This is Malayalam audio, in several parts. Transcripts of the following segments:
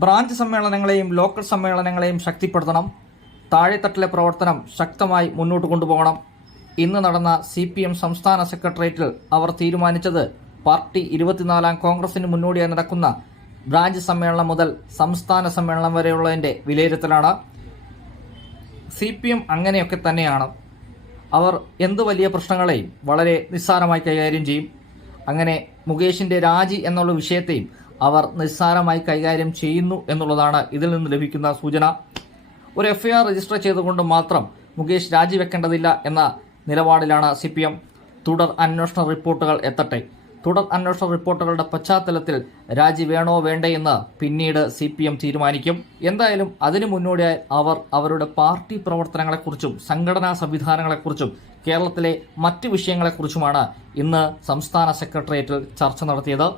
Branch സമ്മേളനങ്ങളെയും local സമ്മേളനങ്ങളെയും ശക്തിപ്പെടുത്തണം. താഴെത്തട്ടിലെ പ്രവർത്തനം ശക്തമായി മുന്നോട്ട് കൊണ്ടുപോകണം. ഇന്ന് നടന്ന CPM സംസ്ഥാന സെക്രട്ടേറിയറ്റിൽ അവർ തീരുമാനിച്ചത് പാർട്ടി 24ാം കോൺഗ്രസിന് മുന്നോടിയായി നടക്കുന്ന ബ്രാഞ്ച് സമ്മേളനം മുതൽ സംസ്ഥാന സമ്മേളനം വരെയുള്ളതിൻ്റെ വിലയിരുത്തലാണ്. CPM അങ്ങനെയൊക്കെ തന്നെയാണ്. അവർ എന്ത് വലിയ പ്രശ്നങ്ങളെയും വളരെ നിസ്സാരമായി കൈകാര്യം ചെയ്യും. അങ്ങനെ മുകേഷിൻ്റെ രാജി എന്നുള്ള വിഷയത്തെയും അവർ നിസ്സാരമായി കൈകാര്യം ചെയ്യുന്നു എന്നുള്ളതാണ് ഇതിൽ നിന്ന് ലഭിക്കുന്ന സൂചന. ഒരു FIR രജിസ്റ്റർ ചെയ്തുകൊണ്ട് മാത്രം മുകേഷ് രാജിവെക്കേണ്ടതില്ല എന്ന നിലപാടിലാണ് CPM. തുടർ അന്വേഷണ റിപ്പോർട്ടുകൾ എത്തട്ടെ. തുടർ അന്വേഷണ റിപ്പോർട്ടുകളുടെ പശ്ചാത്തലത്തിൽ രാജി വേണോ വേണ്ടേ എന്ന് പിന്നീട് CPM തീരുമാനിക്കും. എന്തായാലും അതിനു മുന്നോടിയായി അവർ അവരുടെ പാർട്ടി പ്രവർത്തനങ്ങളെക്കുറിച്ചും സംഘടനാ സംവിധാനങ്ങളെക്കുറിച്ചും കേരളത്തിലെ മറ്റ് വിഷയങ്ങളെക്കുറിച്ചുമാണ് ഇന്ന് സംസ്ഥാന സെക്രട്ടേറിയറ്റിൽ ചർച്ച നടത്തിയത്.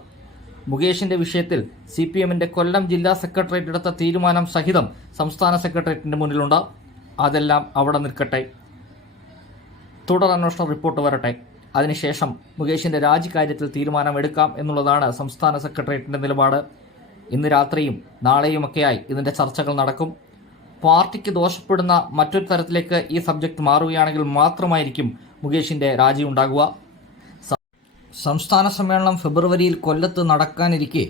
മുകേഷിന്റെ വിഷയത്തിൽ CPMന്റെ കൊല്ലം ജില്ലാ സെക്രട്ടേറിയറ്റ് എടുത്ത തീരുമാനം സഹിതം സംസ്ഥാന സെക്രട്ടേറിയറ്റിന്റെ മുന്നിലുണ്ട്. അതെല്ലാം അവിടെ നിൽക്കട്ടെ. തുടർ അന്വേഷണ റിപ്പോർട്ട് വരട്ടെ. അതിനുശേഷം മുകേഷിന്റെ രാജിക്കാര്യത്തിൽ തീരുമാനമെടുക്കാം എന്നുള്ളതാണ് സംസ്ഥാന സെക്രട്ടേറിയറ്റിന്റെ നിലപാട്. ഇന്ന് രാത്രിയും നാളെയുമൊക്കെയായി ഇതിന്റെ ചർച്ചകൾ നടക്കും. പാർട്ടിക്ക് ദോഷപ്പെടുന്ന മറ്റൊരു തരത്തിലേക്ക് ഈ സബ്ജക്ട് മാറുകയാണെങ്കിൽ മാത്രമായിരിക്കും മുകേഷിന്റെ രാജി ഉണ്ടാകുക. സംസ്ഥാന സമ്മേളനം ഫെബ്രുവരിയിൽ കൊല്ലത്ത് നടക്കാനിരിക്കെ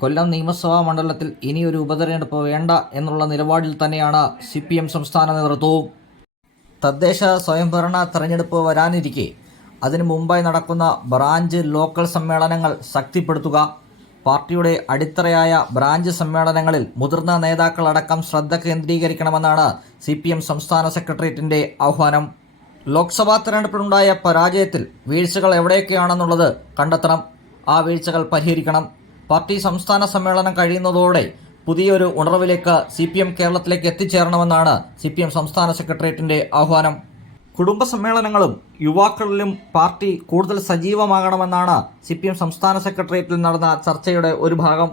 കൊല്ലം നിയമസഭാ മണ്ഡലത്തിൽ ഇനിയൊരു ഉപതെരഞ്ഞെടുപ്പ് വേണ്ട എന്നുള്ള നിലപാടിൽ തന്നെയാണ് CPM സംസ്ഥാന നേതൃത്വവും. തദ്ദേശ സ്വയംഭരണ തെരഞ്ഞെടുപ്പ് വരാനിരിക്കെ അതിനു മുമ്പായി നടക്കുന്ന ബ്രാഞ്ച് ലോക്കൽ സമ്മേളനങ്ങൾ ശക്തിപ്പെടുത്തുക. പാർട്ടിയുടെ അടിത്തറയായ ബ്രാഞ്ച് സമ്മേളനങ്ങളിൽ മുതിർന്ന നേതാക്കളടക്കം ശ്രദ്ധ കേന്ദ്രീകരിക്കണമെന്നാണ് CPM സംസ്ഥാന സെക്രട്ടേറിയറ്റിന്റെ ആഹ്വാനം. ലോക്സഭാ തെരഞ്ഞെടുപ്പിലുണ്ടായ പരാജയത്തിൽ വീഴ്ചകൾ എവിടെയൊക്കെയാണെന്നുള്ളത് കണ്ടെത്തണം. ആ വീഴ്ചകൾ പരിഹരിക്കണം. പാർട്ടി സംസ്ഥാന സമ്മേളനം കഴിയുന്നതോടെ പുതിയൊരു ഉണർവിലേക്ക് CPM കേരളത്തിലേക്ക് എത്തിച്ചേരണമെന്നാണ് CPM സംസ്ഥാന സെക്രട്ടേറിയറ്റിന്റെ ആഹ്വാനം. കുടുംബ സമ്മേളനങ്ങളും യുവാക്കളിലും പാർട്ടി കൂടുതൽ സജീവമാകണമെന്നാണ് CPM സംസ്ഥാന സെക്രട്ടേറിയറ്റിൽ നടന്ന ചർച്ചയുടെ ഒരു ഭാഗം.